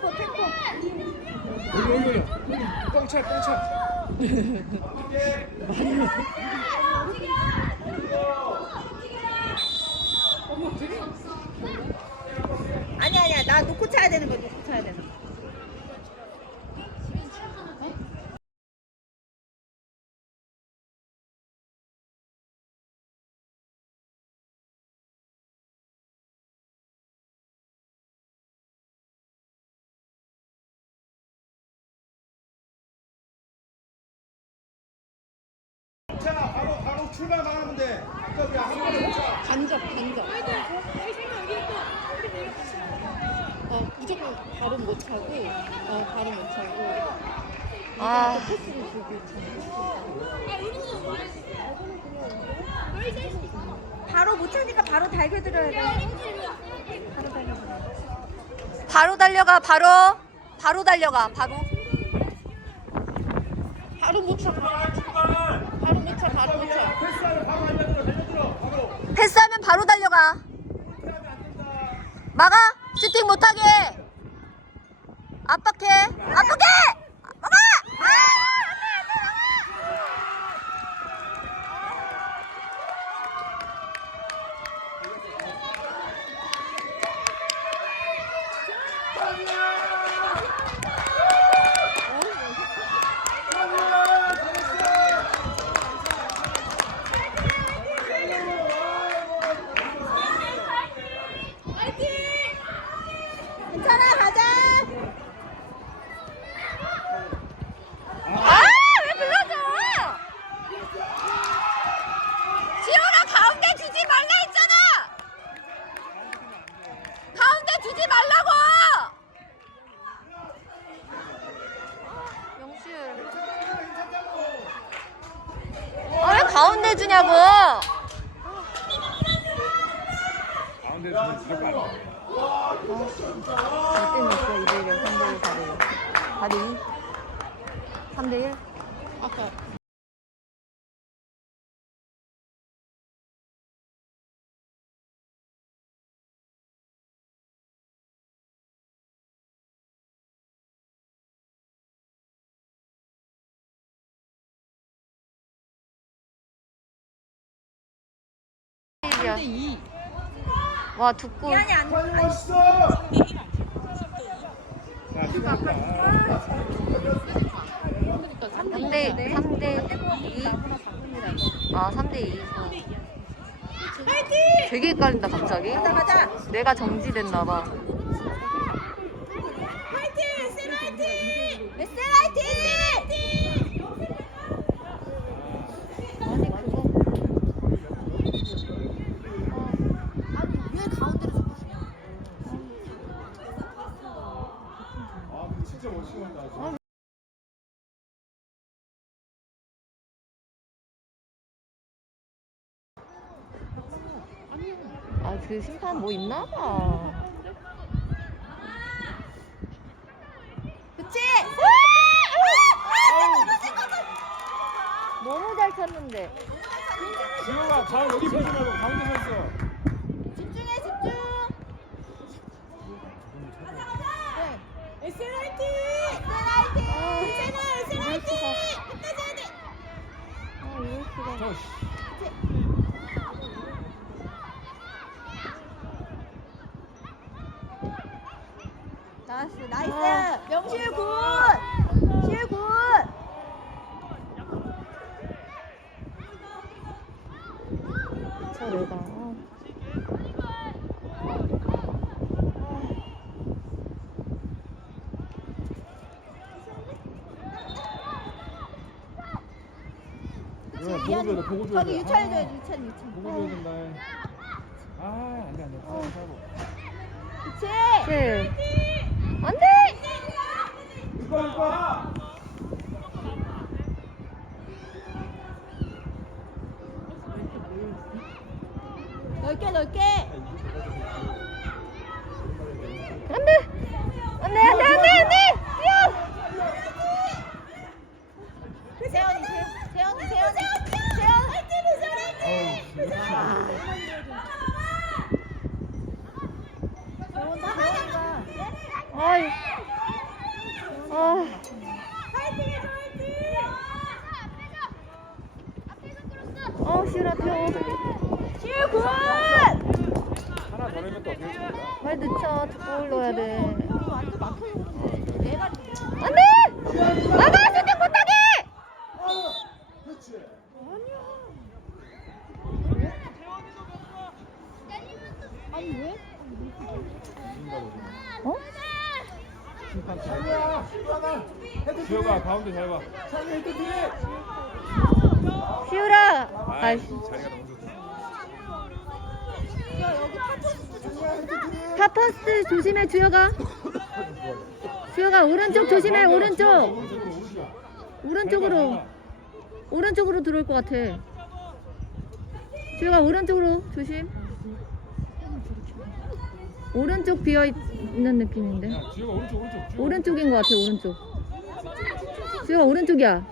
템포 템포. 여기 여기 여기 뻥차 뻥차. 아니 아니야 나 놓고 차야 되는 거놓 간접 간접. 어 무조건 발음 못 차고 어 발음 못 차고. 아. 패스를 주고 바로 못 차니까 바로 달겨 들어야 돼. 바로 달려가. 바로. 달려가 바로 바로 달려가 바로. 바로 못 차. 바로 못 차 바로 못 차 패스하면 바로 달려가. 막아! 슈팅 못하게! 압박해! 압박해! 막아! 아 가자. 아왜 불러줘 지호가 가운데 주지 말라 했잖아 가운데 주지 말라고 영실 아왜 가운데 주냐고 가운데 주면 지혁 안 돼. 잘 때렸어 2대1 3대1 4대1 4대2 3대1 아까 와 두 골 미안이 안 돼. 멋있어. 자 끝났다. 3대 3대 2. 아 3대 2. 되게 헷갈린다 갑자기. 가자 가자. 내가 정지됐나 봐. 화이팅 에셀 화이팅. 에셀 화이팅. 아니 그거 아니 왜 가운데로 자꾸 주냐 아, 근데 진짜 멋있게 한다. 아 그 심판 뭐 있나 봐. 그렇지. 너무 잘 쳤는데. 지혁아 잘 여기 서지 말고 가운데 서 있어. 집중해 집중. 에셀 화이팅. 에셀 화이팅. 괜찮아 에셀 화이팅. 끝까지 해야 돼. 아 씨. 나이스 나이스. 명실 굿. 실 굿. 저 내가. 아. 이거 보고 줘야 돼 보고 줘야 돼. 저기 유찬이 줘야 돼 유찬이 유찬이. 보고 줘야 된다. 아 안 돼 안 돼. 사고. 그렇지. 칠. 안돼. 이거 이거. 넓게 넓게. 안돼. 안돼 안돼 안돼 안돼. 세연이 세연이 세연이 세연 화이팅 세연 화이팅 아이. 아. 어, 시우라 뛰어. 시우 굿 하나 더 내면 또 어떻게 됩니까? 빨리 늦춰. 골 넣어야 돼. 막혀요 내가 안 돼! 막아! 슈팅 못하게! 그렇지. 아니 왜? 어? 심판 차. 야, 하나. 헤드 지효가 가운데 잘 봐. 뒤에. 시우라! 아이. 자리가 너무 좋다. 파퍼스 조심해, 주혁아. 주혁아, 오른쪽 조심해, 오른쪽. 오른쪽으로, 오른쪽. 오른쪽으로. 들어올 것 같아. 주혁아, 오른쪽으로 조심. 오른쪽 비어 있는 느낌인데. 야, 지효가 오른쪽, 오른쪽. 지효가 오른쪽인 것 같아, 오른쪽. 주혁아, 오른쪽이야.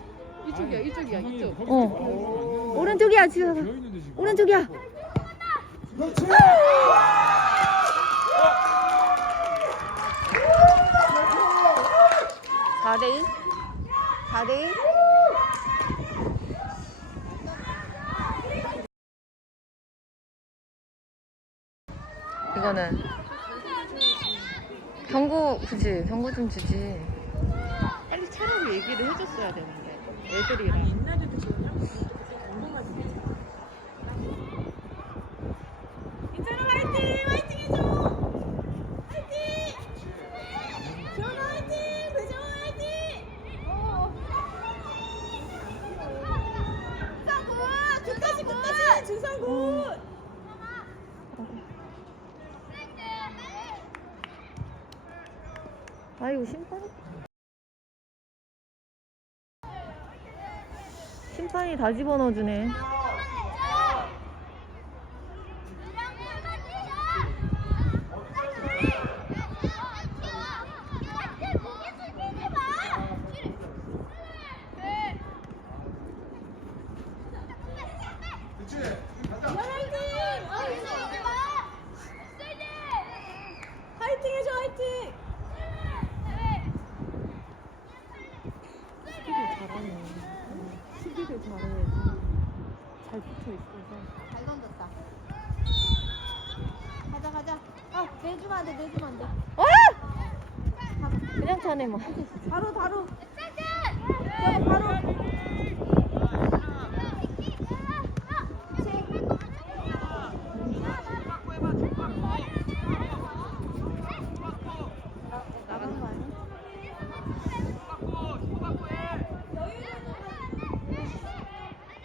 이쪽이야 이쪽이야 이쪽. 어. 오른쪽이야, 지금. 오른쪽이야. 그렇지. 4대2? 4대2? 이거는 경고 그지 경고 좀 주지 얘기를 해줬어야 되는데 애들이랑. 인천아 화이팅 화이팅 해줘 화이팅 재원아 화이팅 배정아 화이팅 어. 준상 굿 끝까지 끝까지 준상 굿 아이고 심판이 다 집어넣어주네 그렇지. 가자. 화이팅 해줘 화이팅 수비를 잘해. 잘 붙어 있어서. 잘 던졌다 가자 가자 아 내주면 안돼 내주면 안돼 아! 차네 뭐. 바로 바로. 재원아 바로?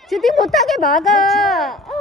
슈팅 못하게 막아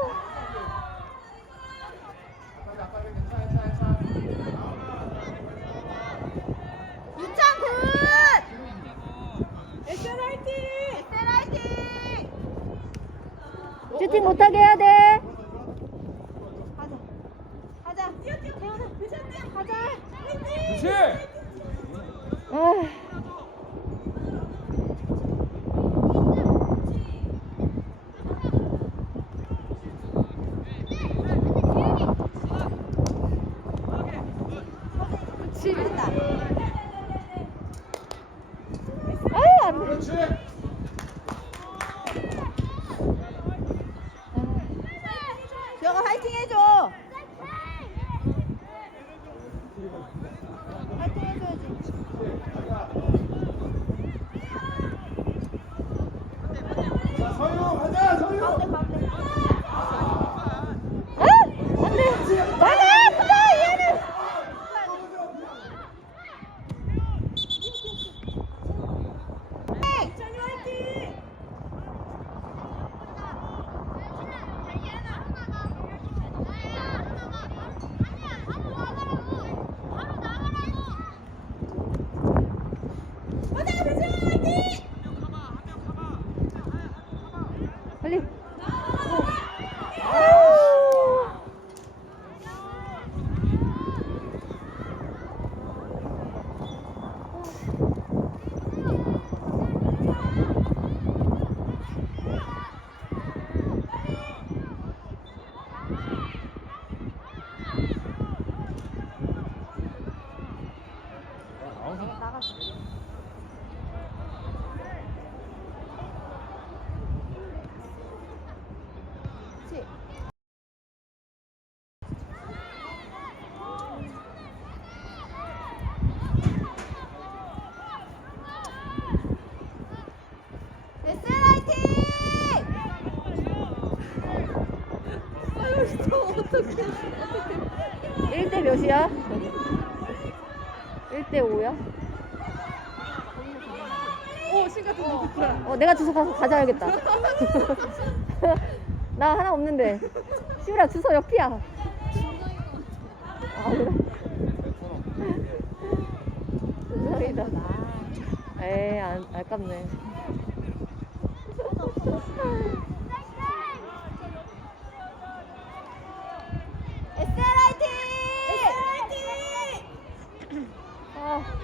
나가서 나가서 그치? 레스 라이팅! 아유 진짜 어떡해 어떡해 1대 몇이야? 대 5야? 오, 신같은 거 어, 내가 주소 가서 가져야겠다. 나 하나 없는데. 시우라 주소 옆이야. 아, 그래? 죄송이다. 에이, 아, 예, 안, 아깝네.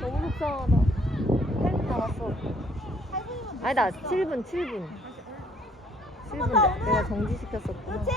너무 속상하다. 8분 나왔어. 아니다 7분 7분. 7분 내가 정지시켰었구나. 그렇지?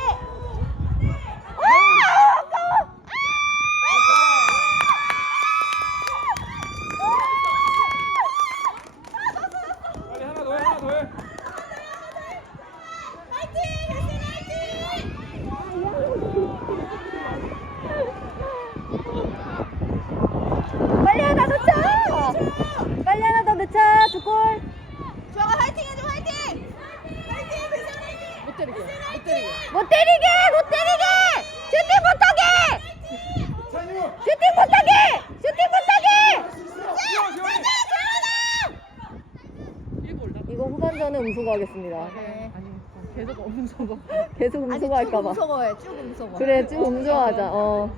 계속 음소거할까봐. 음소거해, 쭉 음소거. 그래, 쭉 어, 음소거하자. 어.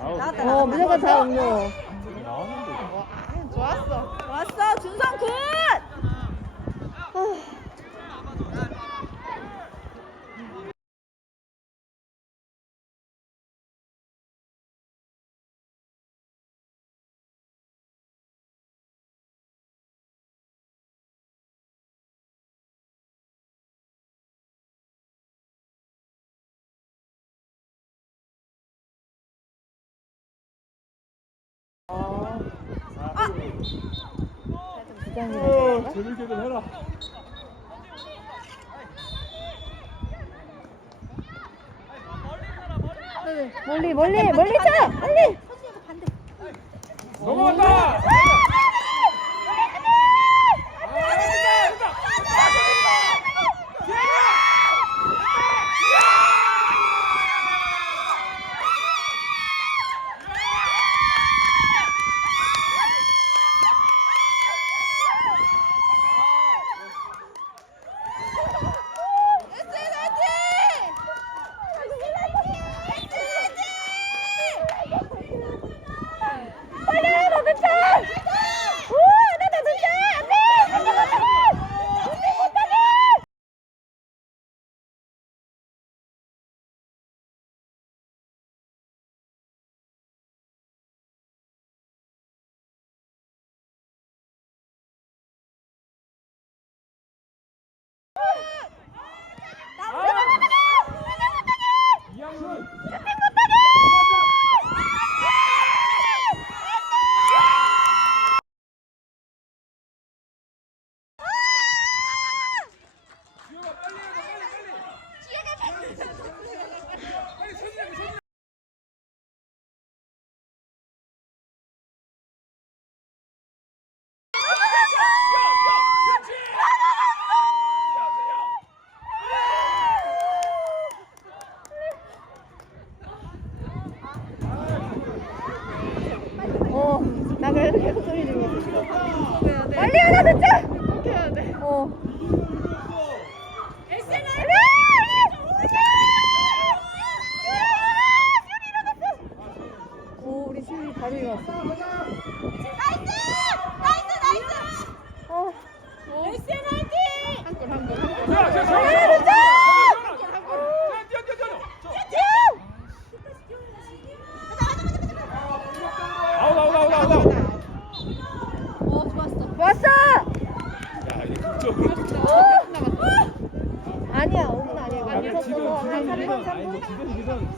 어, 어 무조건 다 음료. 나왔는데. 어, 좋았어. 왔어, 준성 군! 어, 재밌게 좀 해라. 멀리 멀리 멀리 쳐 멀리. 넘어갔다.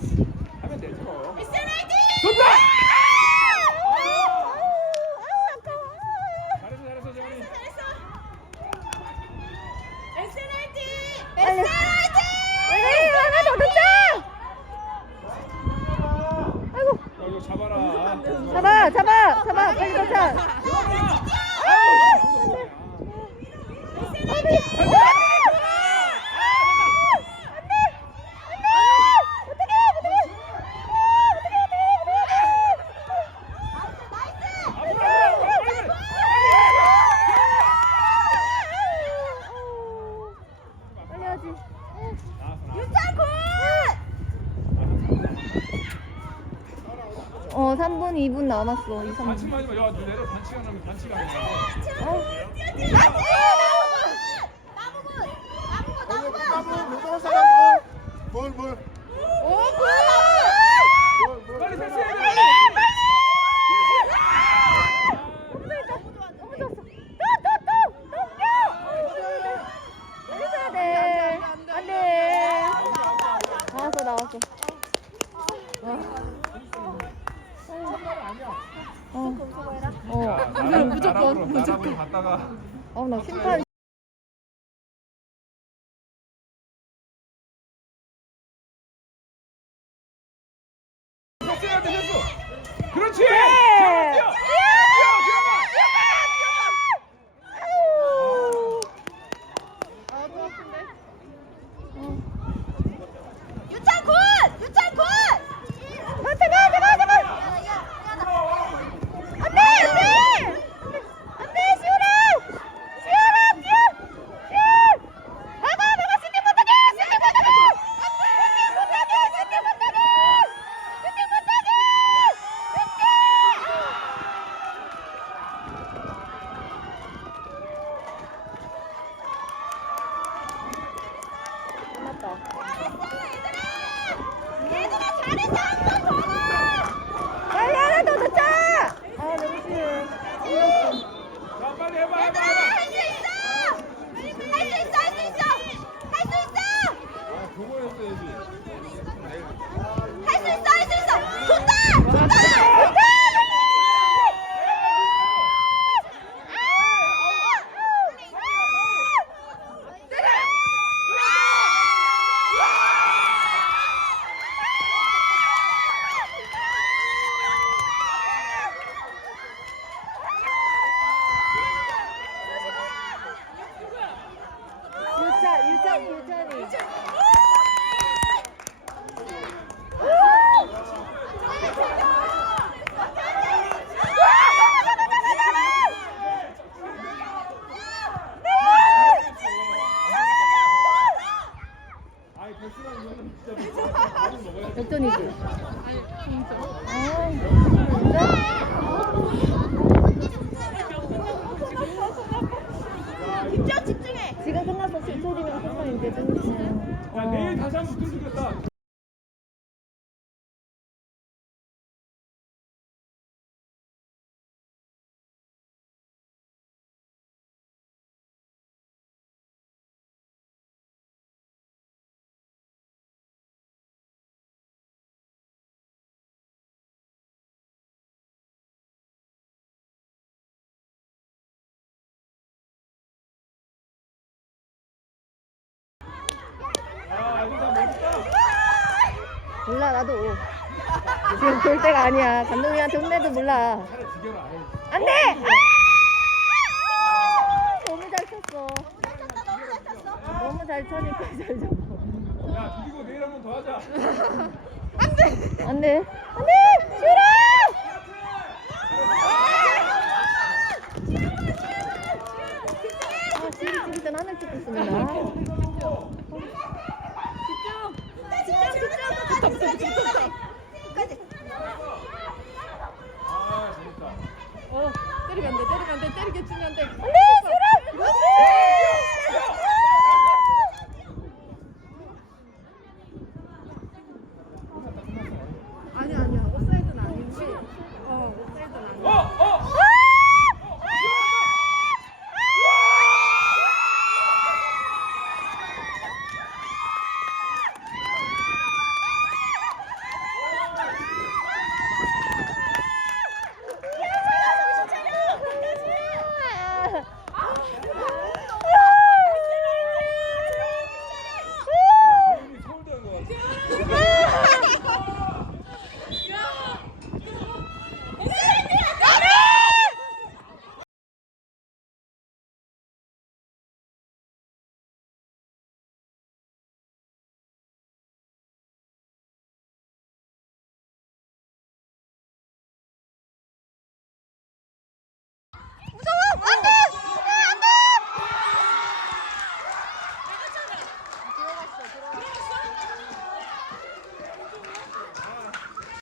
আসছি 있어 반칙 마지막 여너 내려. 반칙 안 하면 반칙 안 해. 몰라 나도 지금 볼 때가 아니야 감독님한테 혼내도 몰라 안돼 아! 너무 잘 쳤어 너무 잘 쳤다 너무 잘 잡아 야 비비고 내일 한 번 더 하자 안돼 안돼 안돼 싫어 아 지금 일단 하늘 찍고 있습니다